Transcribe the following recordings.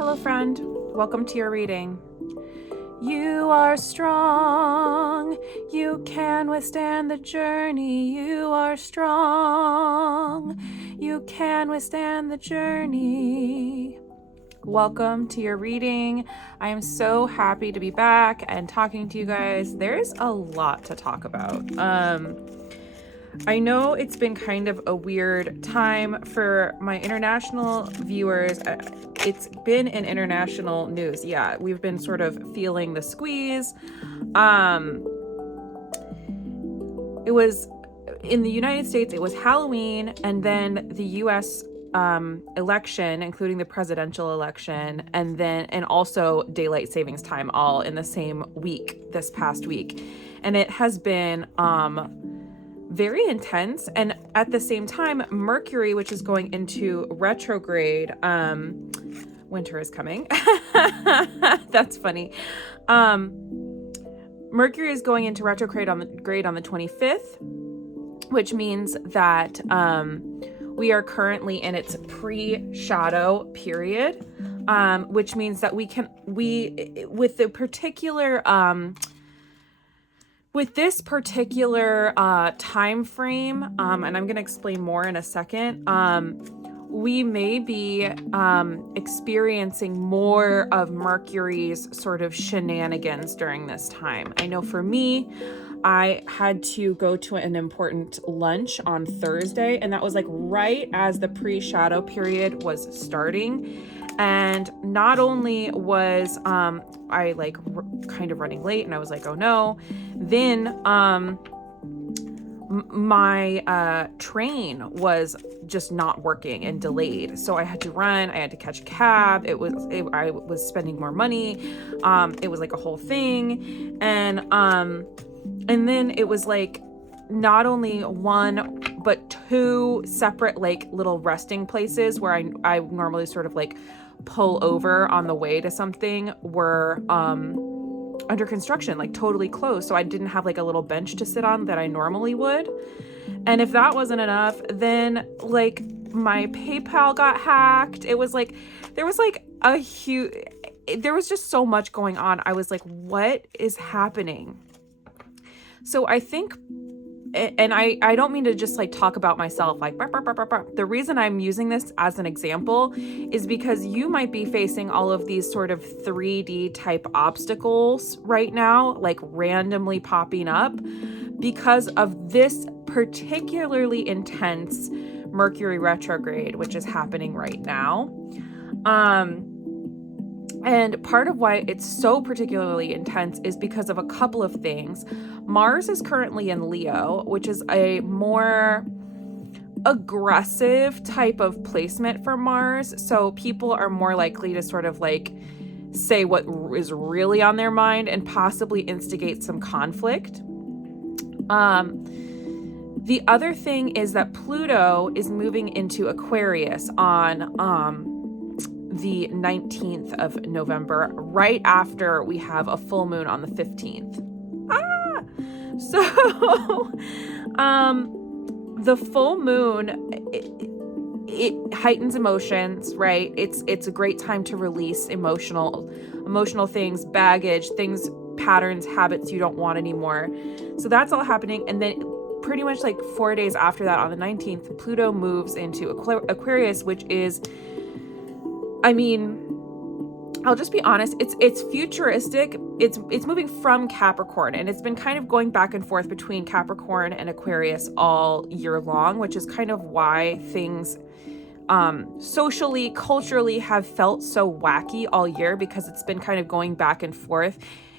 Hello, friend. Welcome to your reading. You are strong. You can withstand the journey. You are strong. You can withstand the journey. Welcome to your reading. I am so happy to be back and talking to you guys. There's a lot to talk about. I know it's been kind of a weird time for my international viewers. It's been in international news. Yeah, we've been sort of feeling the squeeze. It was in the United States, it was Halloween, and then the US election, including the presidential election, and also daylight savings time, all in the same week, this past week. And it has been very intense. And at the same time, Mercury, which is going into retrograde, winter is coming. That's funny. Mercury is going into retrograde on the 25th, which means that we are currently in its pre-shadow period, which means that with this particular time frame, and I'm going to explain more in a second, we may be experiencing more of Mercury's sort of shenanigans during this time. I know for me, I had to go to an important lunch on Thursday, and that was like right as the pre-shadow period was starting. And not only was I kind of running late, and I was like, oh no, then my train was just not working and delayed, so I had to run. I had to catch a cab. I was spending more money. It was like a whole thing, and then it was like not only one but two separate like little resting places where I normally sort of like pull over on the way to something were under construction, like totally closed. So I didn't have like a little bench to sit on that I normally would. And if that wasn't enough, then like my PayPal got hacked. It was like there was just so much going on. I was like, what is happening? So I think, and I don't mean to just like talk about myself like the reason I'm using this as an example is because you might be facing all of these sort of 3D type obstacles right now, like randomly popping up because of this particularly intense Mercury retrograde, which is happening right now. And part of why it's so particularly intense is because of a couple of things. Mars is currently in Leo, which is a more aggressive type of placement for Mars. So people are more likely to sort of like say what is really on their mind and possibly instigate some conflict. The other thing is that Pluto is moving into Aquarius on the 19th of November, right after we have a full moon on the 15th. So the full moon, it heightens emotions, right? It's a great time to release emotional things, baggage, things, patterns, habits you don't want anymore. So that's all happening. And then pretty much like 4 days after that, on the 19th, Pluto moves into Aquarius, which is, I mean, I'll just be honest, it's futuristic. It's moving from Capricorn, and it's been kind of going back and forth between Capricorn and Aquarius all year long, which is kind of why things socially, culturally have felt so wacky all year, because it's been kind of going back and forth.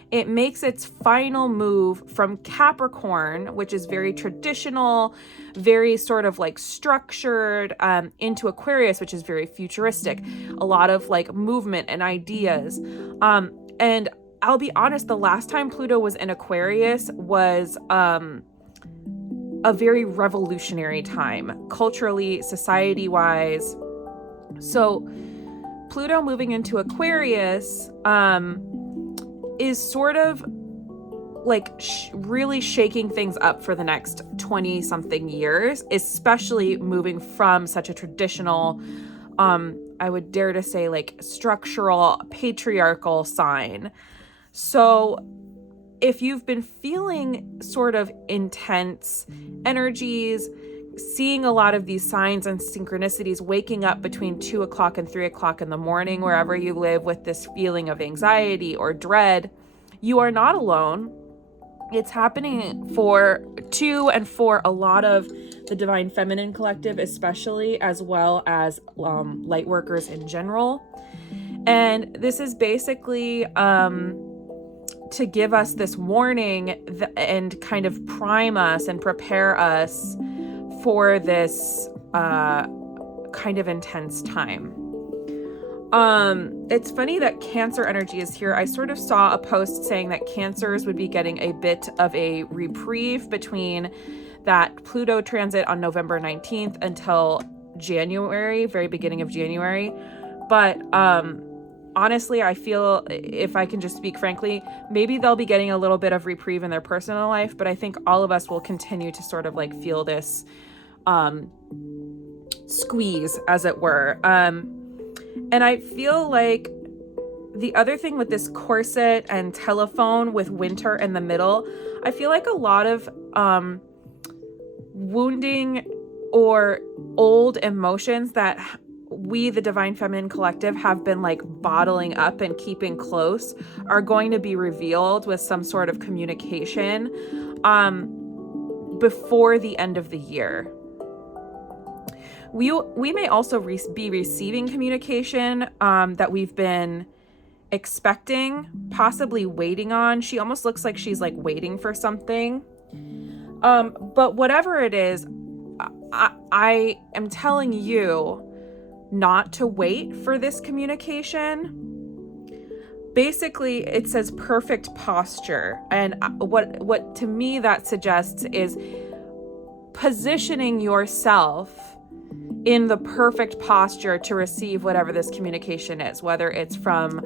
It makes its final move from Capricorn, which is very traditional, very sort of like structured, into Aquarius, which is very futuristic, a lot of like movement and ideas. And I'll be honest, the last time Pluto was in Aquarius was a very revolutionary time, culturally, society-wise. So Pluto moving into Aquarius is sort of like really shaking things up for the next 20 something years, especially moving from such a traditional I would dare to say like structural patriarchal sign. So if you've been feeling sort of intense energies, seeing a lot of these signs and synchronicities, waking up between 2 o'clock and 3 o'clock in the morning, wherever you live, with this feeling of anxiety or dread, you are not alone. It's happening for a lot of the Divine Feminine Collective, especially, as well as light workers in general. And this is basically to give us this warning and kind of prime us and prepare us for this kind of intense time. It's funny that Cancer energy is here. I sort of saw a post saying that Cancers would be getting a bit of a reprieve between that Pluto transit on November 19th until January, very beginning of January. But honestly, I feel, if I can just speak frankly, maybe they'll be getting a little bit of reprieve in their personal life, but I think all of us will continue to sort of like feel this squeeze, as it were. And I feel like the other thing with this corset and telephone with winter in the middle, I feel like a lot of wounding or old emotions that we, the Divine Feminine Collective, have been like bottling up and keeping close are going to be revealed with some sort of communication before the end of the year. We may also be receiving communication that we've been expecting, possibly waiting on. She almost looks like she's like waiting for something. But whatever it is, I am telling you not to wait for this communication. Basically, it says perfect posture. And what to me that suggests is positioning yourself in the perfect posture to receive whatever this communication is, whether it's from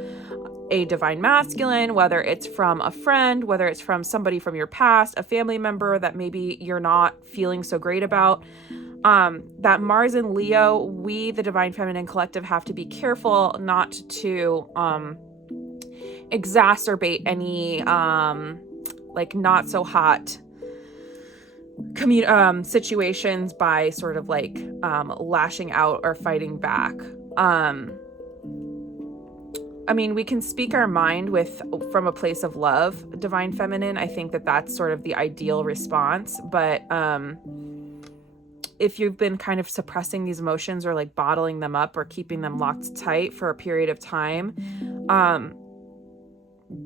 a divine masculine, whether it's from a friend, whether it's from somebody from your past, a family member that maybe you're not feeling so great about. That Mars and Leo, we, the Divine Feminine Collective, have to be careful not to exacerbate any like not so hot situations by sort of like lashing out or fighting back. I mean, we can speak our mind from a place of love, Divine Feminine. I think that's sort of the ideal response. But if you've been kind of suppressing these emotions or like bottling them up or keeping them locked tight for a period of time,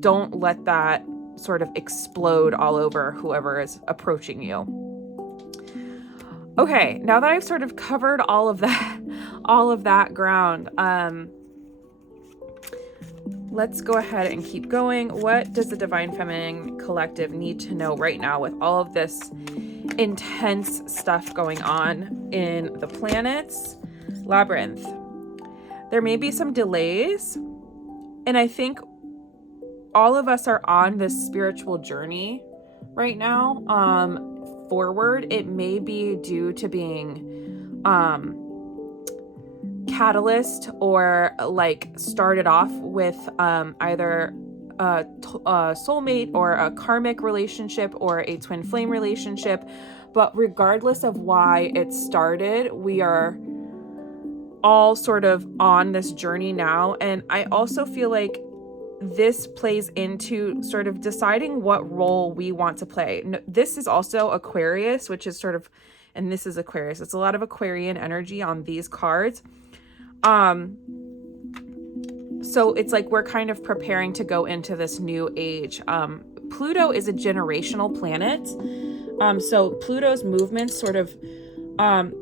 don't let that sort of explode all over whoever is approaching you. Okay, now that I've sort of covered all of that ground, let's go ahead and keep going. What does the Divine Feminine Collective need to know right now with all of this intense stuff going on in the planets? Labyrinth. There may be some delays, and I think all of us are on this spiritual journey right now forward. It may be due to being catalyst or like started off with either a soulmate or a karmic relationship or a twin flame relationship. But regardless of why it started, we are all sort of on this journey now. And I also feel like this plays into sort of deciding what role we want to play. This is also Aquarius, which is sort of, and this is Aquarius. It's a lot of Aquarian energy on these cards. So it's like we're kind of preparing to go into this new age. Pluto is a generational planet. So Pluto's movements sort of, and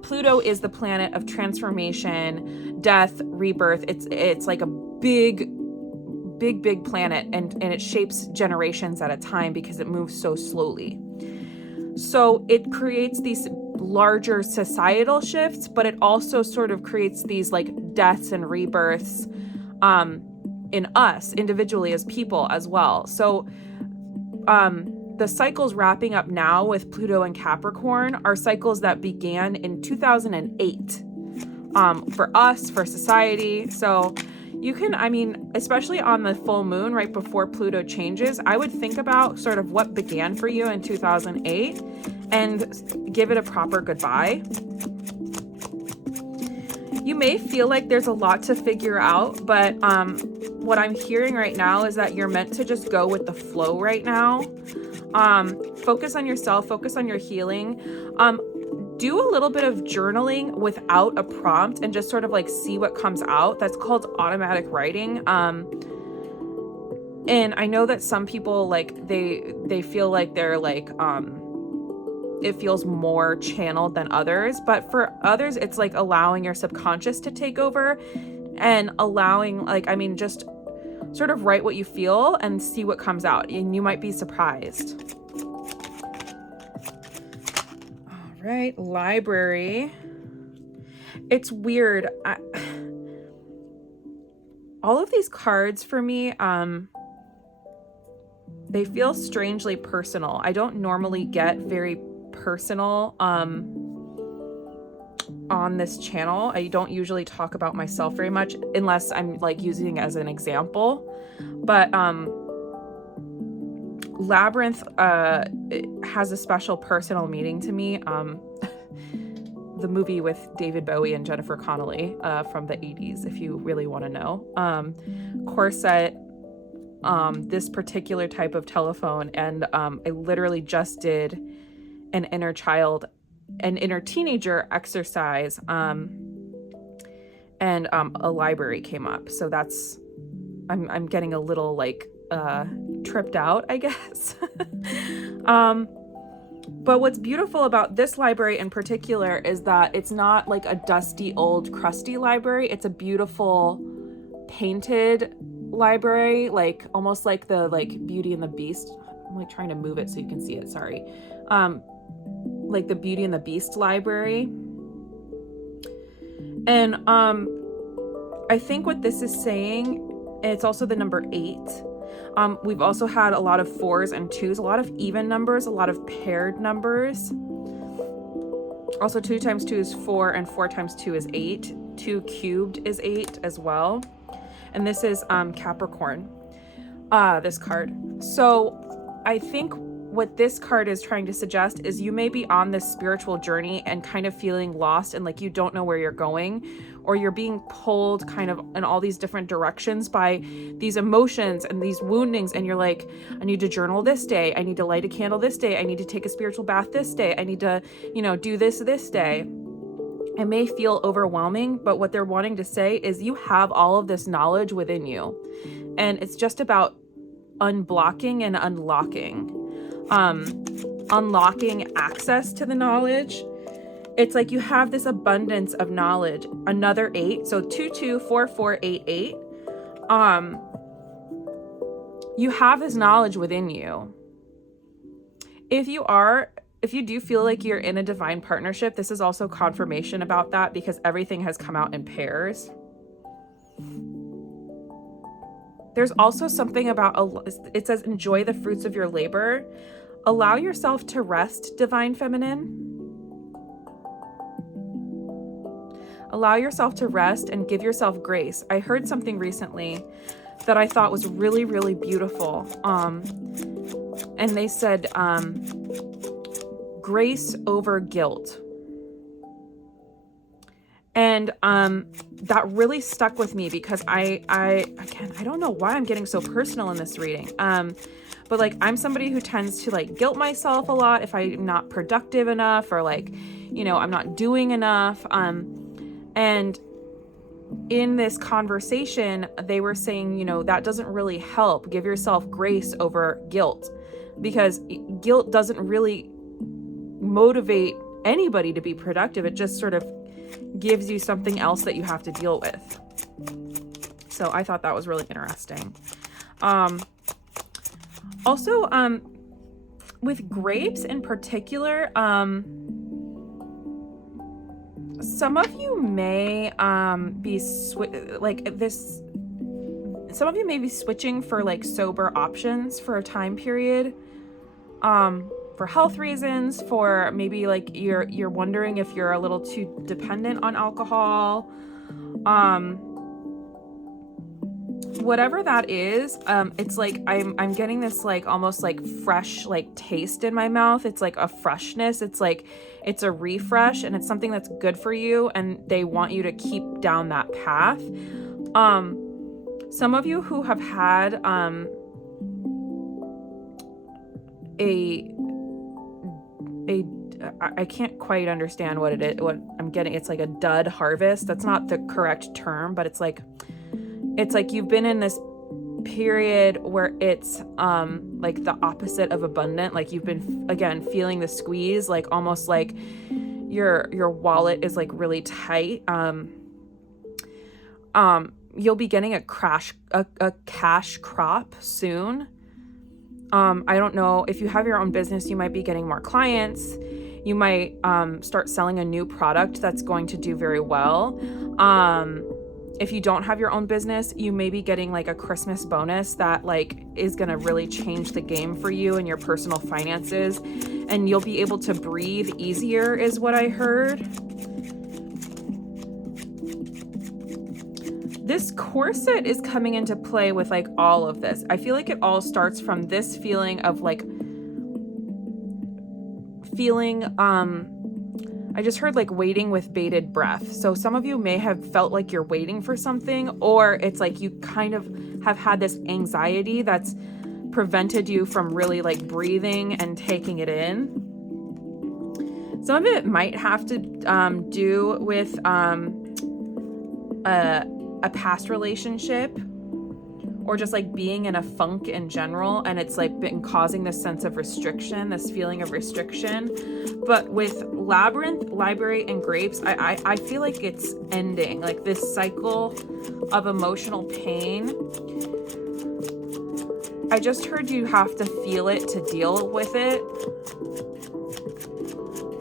Pluto is the planet of transformation, death, rebirth. It's like a big planet, and it shapes generations at a time because it moves so slowly. So it creates these larger societal shifts, but it also sort of creates these like deaths and rebirths in us individually as people as well. So the cycles wrapping up now with Pluto and Capricorn are cycles that began in 2008. for us, for society. So you can, I mean, especially on the full moon right before Pluto changes, I would think about sort of what began for you in 2008 and give it a proper goodbye. You may feel like there's a lot to figure out, but what I'm hearing right now is that you're meant to just go with the flow right now. Focus on yourself, focus on your healing. Do a little bit of journaling without a prompt and just sort of like see what comes out. That's called automatic writing. And I know that some people like they feel like they're like it feels more channeled than others, but for others it's like allowing your subconscious to take over and allowing, like, I mean, just sort of write what you feel and see what comes out, and you might be surprised. All right, library. It's weird. All of these cards for me, they feel strangely personal. I don't normally get very personal on this channel. I don't usually talk about myself very much unless I'm like using it as an example. But Labyrinth has a special personal meaning to me. The movie with David Bowie and Jennifer Connelly from the 80s, if you really want to know. Corset, this particular type of telephone, and I literally just did an inner teenager exercise, and a library came up. So that's, I'm getting a little like tripped out, I guess. But what's beautiful about this library in particular is that it's not like a dusty, old, crusty library. It's a beautiful painted library, like almost like the like Beauty and the Beast. I'm like trying to move it so you can see it, sorry. Like the Beauty and the Beast library. And I think what this is saying, it's also the number 8. We've also had a lot of 4s and 2s, a lot of even numbers, a lot of paired numbers. Also 2 times 2 is 4 and 4 times 2 is 8. 2 cubed is 8 as well. And this is Capricorn, this card. So I think what this card is trying to suggest is you may be on this spiritual journey and kind of feeling lost and like you don't know where you're going, or you're being pulled kind of in all these different directions by these emotions and these woundings, and you're like, I need to journal this day, I need to light a candle this day, I need to take a spiritual bath this day, I need to, do this day. It may feel overwhelming, but what they're wanting to say is you have all of this knowledge within you, and it's just about unblocking and unlocking. Unlocking access to the knowledge. It's like you have this abundance of knowledge. Another 8, so 224488. You have this knowledge within you. If you do feel like you're in a divine partnership, this is also confirmation about that, because everything has come out in pairs. There's also something about, it says, enjoy the fruits of your labor. Allow yourself to rest, divine feminine. Allow yourself to rest and give yourself grace. I heard something recently that I thought was really, really beautiful. And they said, grace over guilt. And that really stuck with me, because I don't know why I'm getting so personal in this reading. But like, I'm somebody who tends to like guilt myself a lot if I'm not productive enough, or like, I'm not doing enough. And in this conversation, they were saying, that doesn't really help. Give yourself grace over guilt, because guilt doesn't really motivate anybody to be productive. It just sort of gives you something else that you have to deal with. So I thought that was really interesting. Also, with grapes in particular, some of you may be some of you may be switching for like sober options for a time period. for health reasons, for maybe like you're wondering if you're a little too dependent on alcohol. Whatever that is, it's like I'm getting this like almost like fresh like taste in my mouth. It's like a freshness. It's like it's a refresh, and it's something that's good for you, and they want you to keep down that path. Some of you who have had I can't quite understand what it is, what I'm getting. It's like a dud harvest. That's not the correct term, but it's like you've been in this period where it's like the opposite of abundant. Like you've been again feeling the squeeze, like almost like your wallet is like really tight. You'll be getting a cash crop soon. I don't know if you have your own business, you might be getting more clients. You might start selling a new product that's going to do very well. If you don't have your own business, you may be getting like a Christmas bonus that like is going to really change the game for you and your personal finances, and you'll be able to breathe easier is what I heard. This corset is coming into play with like all of this. I feel like it all starts from this feeling of like I just heard like waiting with bated breath. So some of you may have felt like you're waiting for something, or it's like you kind of have had this anxiety that's prevented you from really like breathing and taking it in. Some of it might have to do with a past relationship, or just like being in a funk in general, and it's like been causing this sense of restriction, this feeling of restriction. But with Labyrinth, Library, and Grapes, I feel like it's ending, like this cycle of emotional pain. I just heard you have to feel it to deal with it.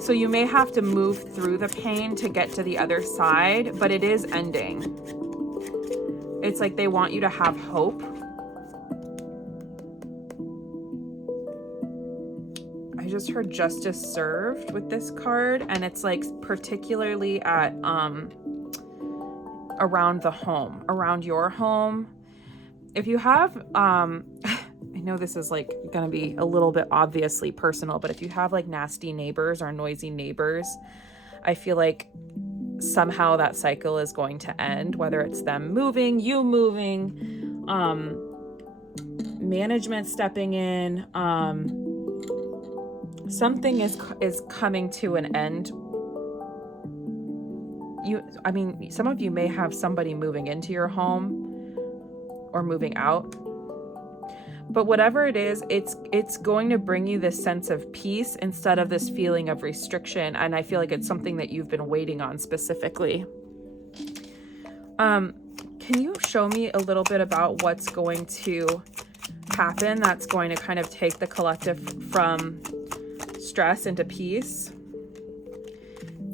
So you may have to move through the pain to get to the other side, but it is ending. It's like they want you to have hope. I just heard justice served with this card, and it's like particularly at around the home, around your home. If you have I know this is like going to be a little bit obviously personal, but if you have like nasty neighbors or noisy neighbors, I feel like somehow that cycle is going to end, whether it's them moving, you moving, management stepping in, something is coming to an end. Some of you may have somebody moving into your home or moving out. But whatever it is, it's going to bring you this sense of peace instead of this feeling of restriction. And I feel like it's something that you've been waiting on specifically. Can you show me a little bit about what's going to happen that's going to kind of take the collective from stress into peace?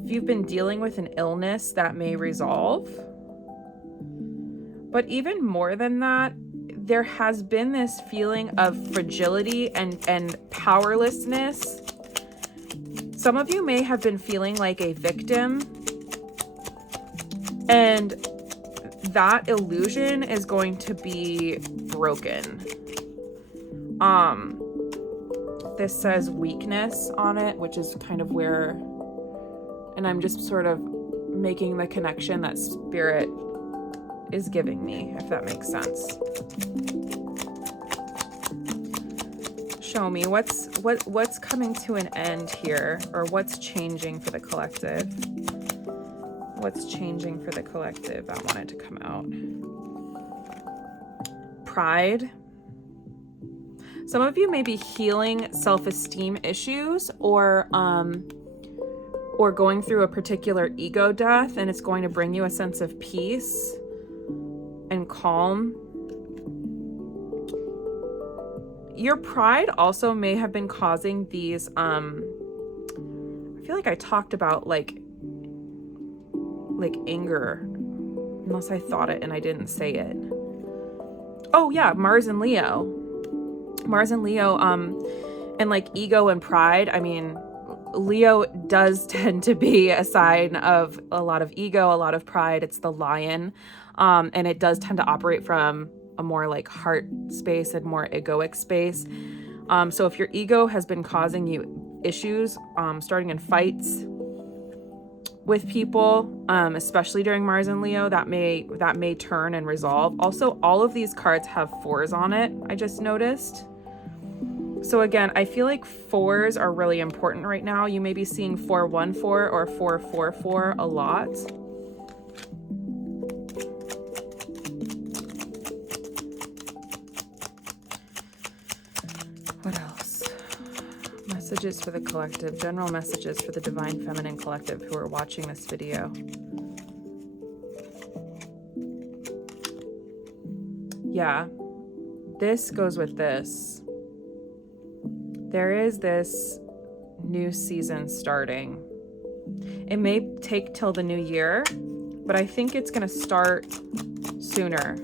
If you've been dealing with an illness, that may resolve. But even more than that, there has been this feeling of fragility and powerlessness. Some of you may have been feeling like a victim, and that illusion is going to be broken. This says weakness on it, which is kind of where, and I'm just sort of making the connection that spirit is giving me, if that makes sense. Show me what's coming to an end here, or what's changing for the collective. What's changing for the collective? I want it to come out. Pride. Some of you may be healing self-esteem issues, or going through a particular ego death, and it's going to bring you a sense of peace and calm. Your pride also may have been causing these I feel like I talked about like anger, unless I thought it and I didn't say it. Oh yeah, Mars and Leo. And like ego and pride, I mean, Leo does tend to be a sign of a lot of ego, a lot of pride. It's the lion. And it does tend to operate from a more like heart space and more egoic space. So if your ego has been causing you issues, starting in fights with people, especially during Mars and Leo, that may turn and resolve. Also, all of these cards have 4s on it, I just noticed. So again, I feel like 4s are really important right now. You may be seeing 414 or 444 a lot. What else? Messages for the collective, general messages for the Divine Feminine Collective who are watching this video. Yeah, this goes with this. There is this new season starting. It may take till the new year, but I think it's going to start sooner.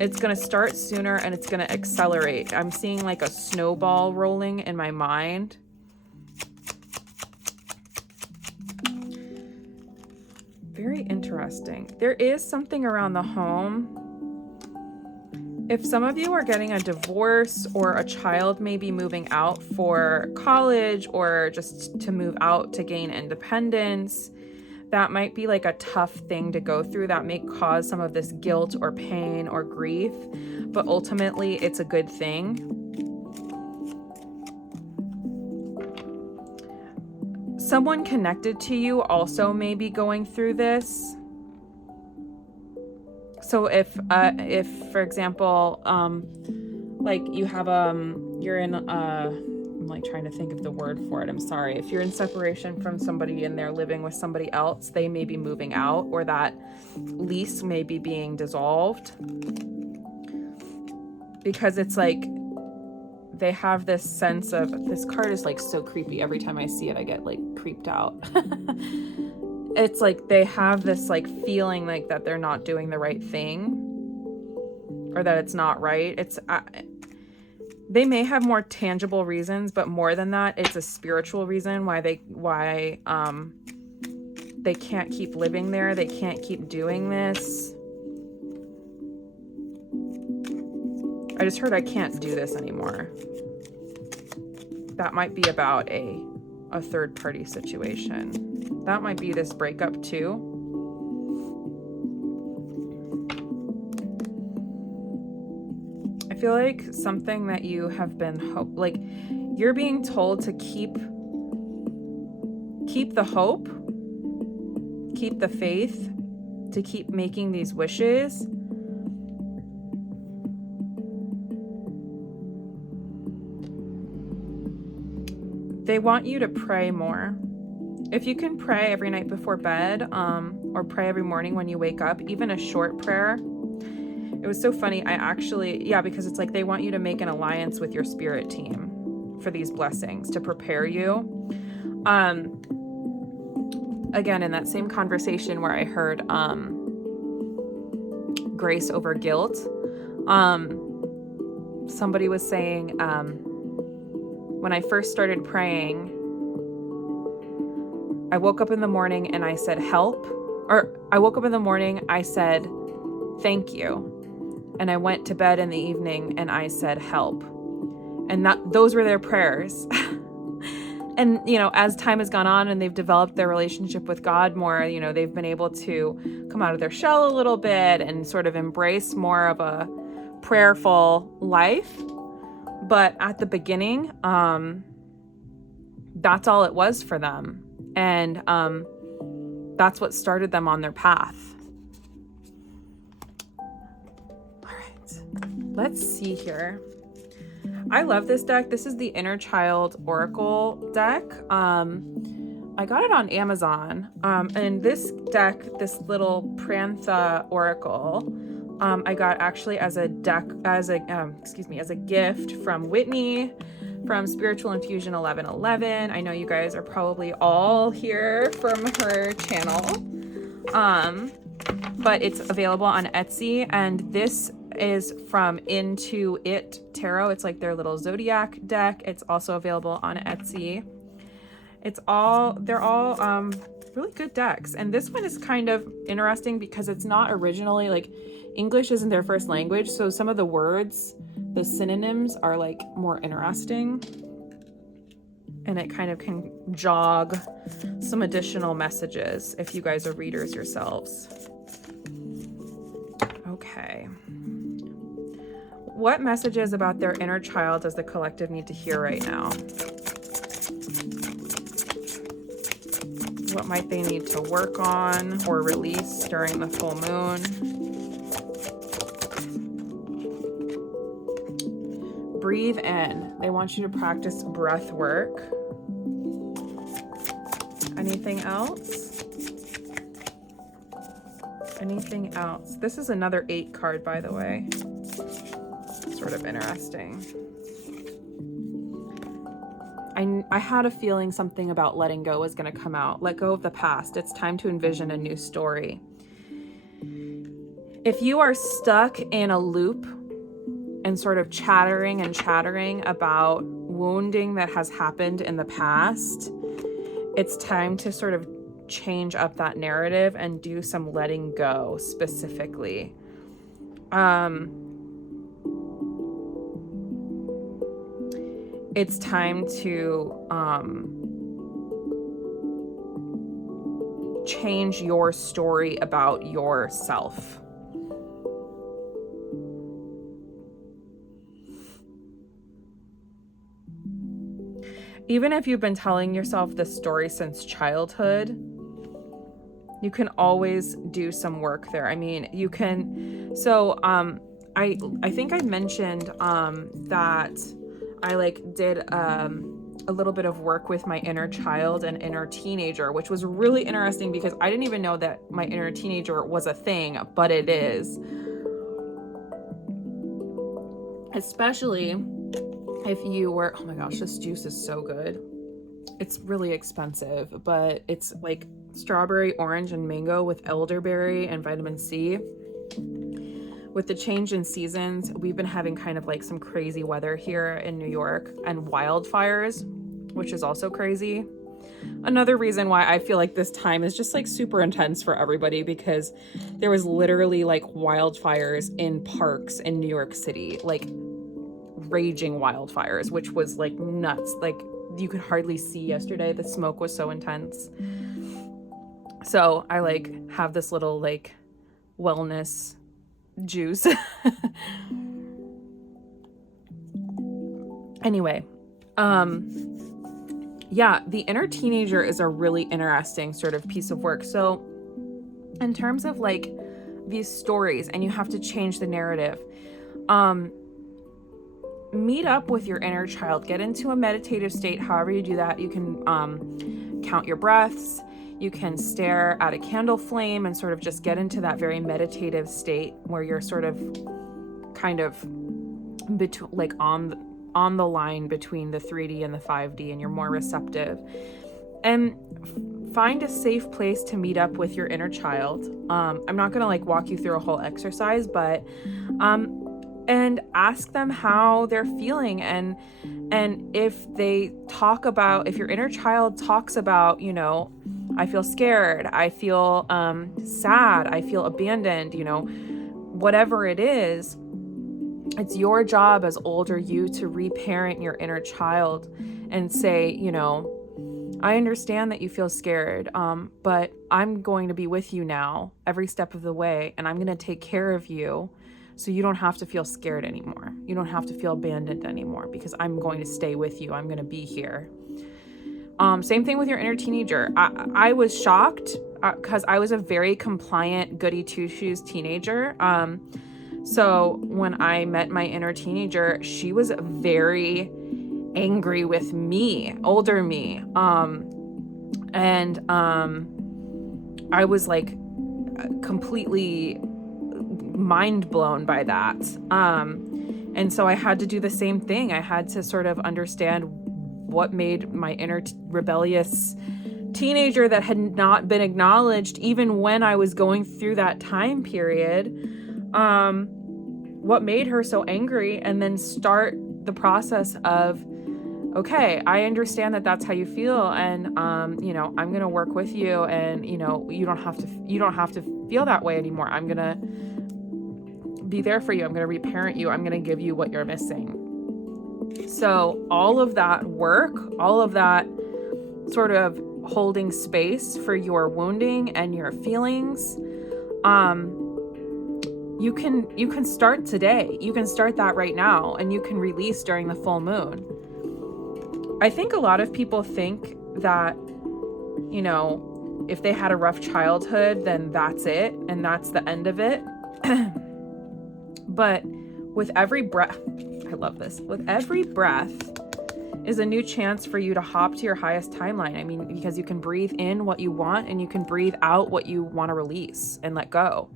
It's going to start sooner and it's going to accelerate. I'm seeing like a snowball rolling in my mind. Very interesting. There is something around the home. If some of you are getting a divorce or a child may be moving out for college or just to move out to gain independence, that might be like a tough thing to go through. That may cause some of this guilt or pain or grief, but ultimately it's a good thing. Someone connected to you also may be going through this. So if for example, like you have, you're in, I'm like trying to think of the word for it. I'm sorry. If you're in separation from somebody and they're living with somebody else, they may be moving out, or that lease may be being dissolved, because it's like they have this sense of, this card is like so creepy. Every time I see it, I get like creeped out. It's like they have this like feeling like that they're not doing the right thing, or that it's not right. It's they may have more tangible reasons, but more than that, it's a spiritual reason why they can't keep living there. They can't keep doing this. I just heard I can't do this anymore. That might be about a third party situation. That might be this breakup too. I feel like something that you have been like you're being told to keep the hope, keep the faith, to keep making these wishes. They want you to pray more. If you can pray every night before bed, or pray every morning when you wake up, even a short prayer. It was so funny. I actually, because it's like they want you to make an alliance with your spirit team for these blessings to prepare you. Again, in that same conversation where I heard grace over guilt, somebody was saying, when I first started praying, I woke up in the morning and I said, help. Or I woke up in the morning, I said, thank you. And I went to bed in the evening and I said, help. And those were their prayers. And, as time has gone on and they've developed their relationship with God more, they've been able to come out of their shell a little bit and sort of embrace more of a prayerful life. But at the beginning, that's all it was for them. And that's what started them on their path. All right, let's see here. I love this deck. This is the Inner Child Oracle deck. I got it on Amazon. And this deck, this little Prantha Oracle, I got actually as a gift from Whitney, from Spiritual Infusion 1111. I know you guys are probably all here from her channel. But it's available on Etsy, and this is from Into It Tarot. It's like their little Zodiac deck. It's also available on Etsy. They're all really good decks. And this one is kind of interesting because it's not originally, like, English isn't their first language. So some of the words, the synonyms are like more interesting. And it kind of can jog some additional messages if you guys are readers yourselves. Okay. What messages about their inner child does the collective need to hear right now? What might they need to work on or release during the full moon? Breathe in. They want you to practice breath work. Anything else? Anything else? This is another 8 card, by the way. Sort of interesting. I had a feeling something about letting go was going to come out. Let go of the past. It's time to envision a new story. If you are stuck in a loop and sort of chattering about wounding that has happened in the past, it's time to sort of change up that narrative and do some letting go specifically. It's time to change your story about yourself. Even if you've been telling yourself this story since childhood, you can always do some work there. I mean, you can, so I think I mentioned that I did a little bit of work with my inner child and inner teenager, which was really interesting because I didn't even know that my inner teenager was a thing, but it is. Especially if you were, oh my gosh, this juice is so good. It's really expensive, but it's like strawberry, orange, and mango with elderberry and vitamin C. With the change in seasons, we've been having kind of like some crazy weather here in New York and wildfires, which is also crazy. Another reason why I feel like this time is just like super intense for everybody, because there was literally like wildfires in parks in New York City, like raging wildfires, which was like nuts. Like you could hardly see yesterday. The smoke was so intense. So I like have this little like wellness juice. Anyway, yeah, the inner teenager is a really interesting sort of piece of work. So in terms of like these stories, and you have to change the narrative, meet up with your inner child, get into a meditative state. However you do that, you can count your breaths, you can stare at a candle flame and sort of just get into that very meditative state where you're sort of kind of like on the line between the 3D and the 5D, and you're more receptive. And find a safe place to meet up with your inner child. I'm not gonna like walk you through a whole exercise, but and ask them how they're feeling, and if they talk about, if your inner child talks about, you know, I feel scared, I feel sad, I feel abandoned, you know, whatever it is, it's your job as older you to reparent your inner child and say, you know, I understand that you feel scared, but I'm going to be with you now every step of the way, and I'm going to take care of you so you don't have to feel scared anymore. You don't have to feel abandoned anymore, because I'm going to stay with you. I'm going to be here. Same thing with your inner teenager. I was shocked because I was a very compliant, goody two-shoes teenager. So when I met my inner teenager, she was very angry with me, older me. And I was like completely mind blown by that. And so I had to do the same thing. I had to sort of understand what made my inner rebellious teenager that had not been acknowledged even when I was going through that time period, what made her so angry, and then start the process of, okay, I understand that that's how you feel, and you know, I'm gonna work with you, and you know, you don't have to feel that way anymore. I'm gonna be there for you. I'm gonna reparent you. I'm gonna give you what you're missing. So all of that work, all of that sort of holding space for your wounding and your feelings, you can start today. You can start that right now, and you can release during the full moon. I think a lot of people think that, you know, if they had a rough childhood, then that's it, and that's the end of it. But with every breath, I love this, with every breath is a new chance for you to hop to your highest timeline. I mean, because you can breathe in what you want, and you can breathe out what you want to release and let go.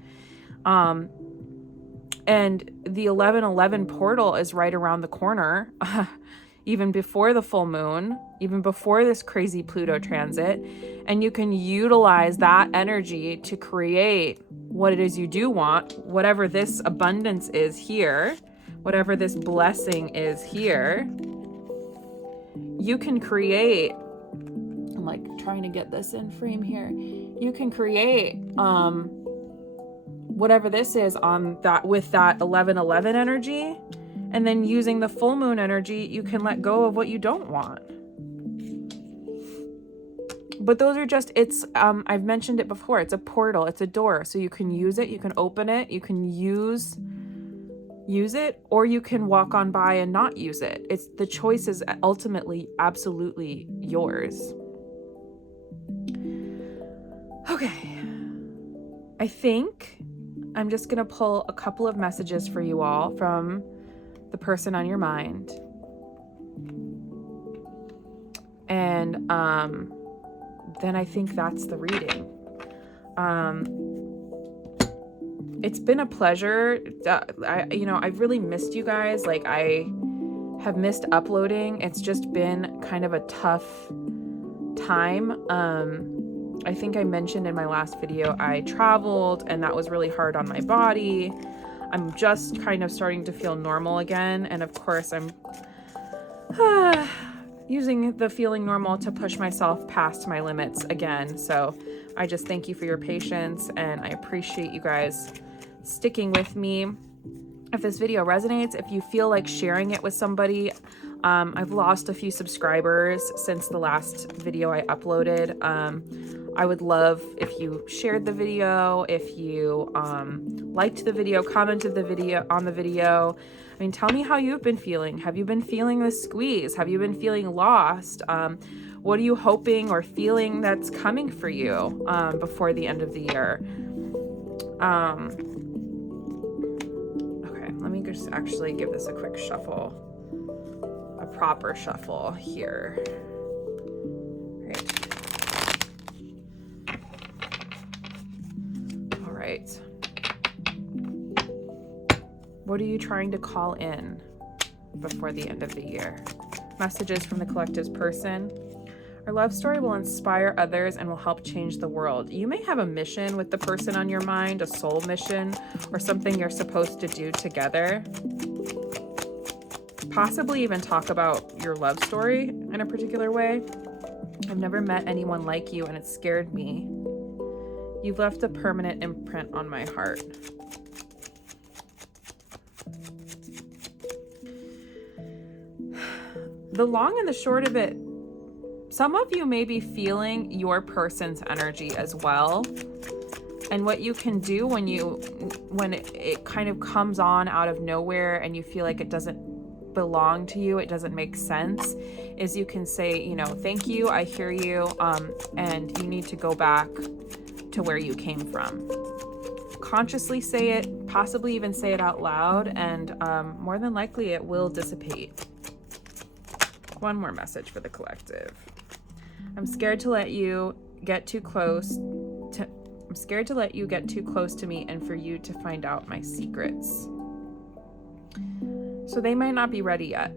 And the 11:11 portal is right around the corner, even before the full moon, even before this crazy Pluto transit. And you can utilize that energy to create what it is you do want, whatever this abundance is here, whatever this blessing is here. You can create, I'm like trying to get this in frame here. You can create, whatever this is on that, with that 11:11 energy, and then using the full moon energy, you can let go of what you don't want. But those are just, it's, I've mentioned it before, it's a portal, it's a door. So you can use it, you can open it, you can use it, or you can walk on by and not use it. It's, the choice is ultimately absolutely yours. Okay. I think I'm just going to pull a couple of messages for you all from the person on your mind. And then I think that's the reading. It's been a pleasure. I've really missed you guys. Like, I have missed uploading. It's just been kind of a tough time. I think I mentioned in my last video, I traveled, and that was really hard on my body. I'm just kind of starting to feel normal again. And of course, I'm using the feeling normal to push myself past my limits again. So I just thank you for your patience, and I appreciate you guys sticking with me. If this video resonates, if you feel like sharing it with somebody, I've lost a few subscribers since the last video I uploaded. I would love if you shared the video, if you liked the video, commented on the video. I mean, tell me how you've been feeling. Have you been feeling the squeeze? Have you been feeling lost? What are you hoping or feeling that's coming for you before the end of the year? Okay, let me just actually give this a quick shuffle, a proper shuffle here. Right. What are you trying to call in before the end of the year? Messages from the collective's person. Our love story will inspire others and will help change the world. You may have a mission with the person on your mind, a soul mission, or something you're supposed to do together. Possibly even talk about your love story in a particular way. I've never met anyone like you, and it scared me. You've left a permanent imprint on my heart. The long and the short of it, some of you may be feeling your person's energy as well. And what you can do when it kind of comes on out of nowhere and you feel like it doesn't belong to you, it doesn't make sense, is you can say, you know, thank you, I hear you, and you need to go back to where you came from. Consciously say it, possibly even say it out loud, and more than likely it will dissipate. One more message for the collective. I'm scared to let you get too close to me and for you to find out my secrets. So they might not be ready yet.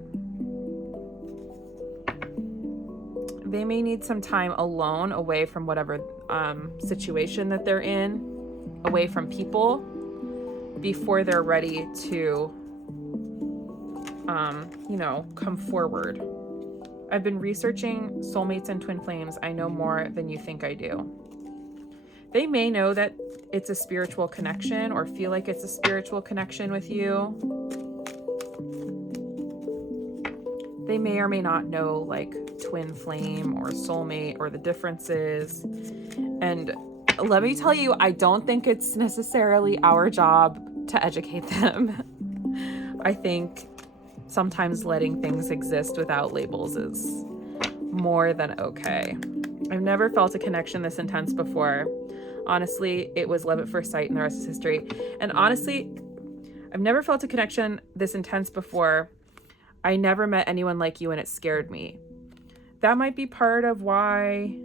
They may need some time alone, away from whatever situation that they're in, away from people, before they're ready to, come forward. I've been researching soulmates and twin flames. I know more than you think I do. They may know that it's a spiritual connection or feel like it's a spiritual connection with you. They may or may not know like twin flame or soulmate or the differences. And let me tell you, I don't think it's necessarily our job to educate them. I think sometimes letting things exist without labels is more than okay. I've never felt a connection this intense before. Honestly, it was love at first sight and the rest is history. And honestly, I've never felt a connection this intense before. I never met anyone like you and it scared me. That might be part of why,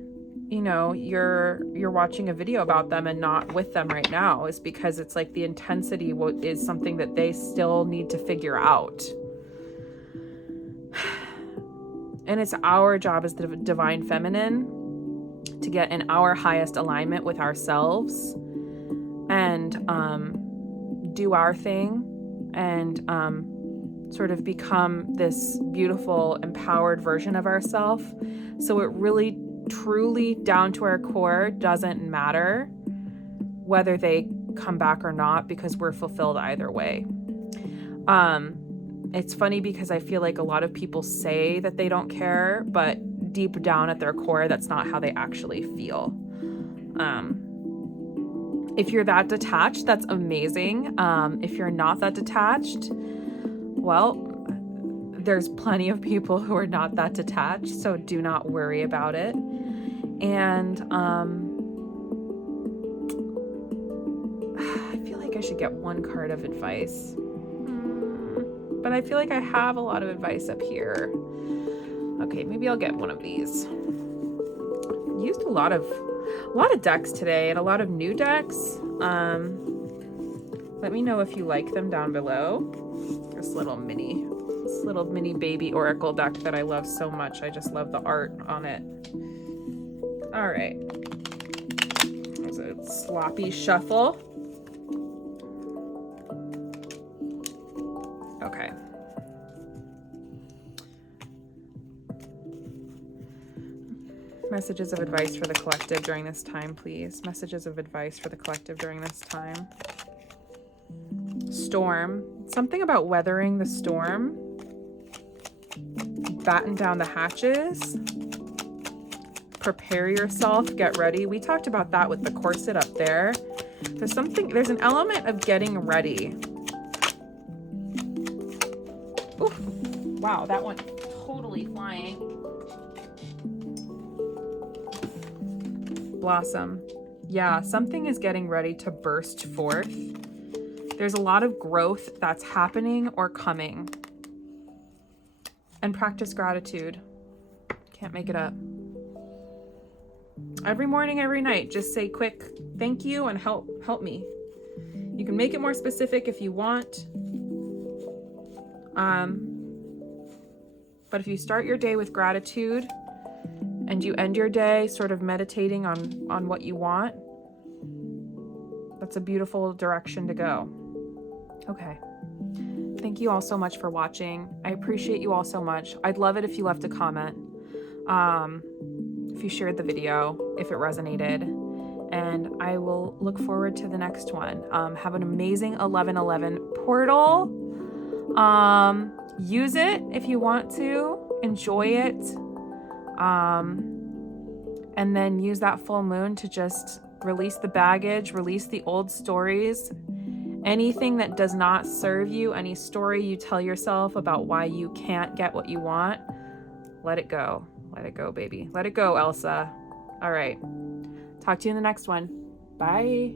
you're watching a video about them and not with them right now, is because it's like the intensity is something that they still need to figure out. And it's our job as the divine feminine to get in our highest alignment with ourselves and do our thing and sort of become this beautiful, empowered version of ourselves. So it really, truly, down to our core, doesn't matter whether they come back or not, because we're fulfilled either way. It's funny because I feel like a lot of people say that they don't care, but deep down at their core, that's not how they actually feel. If you're that detached, that's amazing. If you're not that detached, well, there's plenty of people who are not that detached, so do not worry about it. And I feel like I should get one card of advice. But I feel like I have a lot of advice up here. Okay, maybe I'll get one of these. Used a lot of decks today and a lot of new decks. Let me know if you like them down below. This little mini baby oracle deck that I love so much. I just love the art on it. All right. There's a sloppy shuffle. Okay. Messages of advice for the collective during this time, please. Messages of advice for the collective during this time. Storm. Something about weathering the storm. Batten down the hatches. Prepare yourself. Get ready. We talked about that with the corset up there. There's an element of getting ready. Ooh, wow, that went totally flying. Blossom. Yeah, something is getting ready to burst forth. There's a lot of growth that's happening or coming. And practice gratitude. Can't make it up. Every morning, every night, just say quick thank you and help me. You can make it more specific if you want. But if you start your day with gratitude and you end your day sort of meditating on what you want, that's a beautiful direction to go. Okay. Thank you all so much for watching. I appreciate you all so much. I'd love it if you left a comment, if you shared the video, if it resonated, and I will look forward to the next one. Have an amazing 11/11 portal. Use it if you want to, enjoy it, and then use that full moon to just release the baggage, release the old stories, anything that does not serve you, any story you tell yourself about why you can't get what you want. Let it go. Let it go, baby. Let it go, Elsa. All right. Talk to you in the next one. Bye.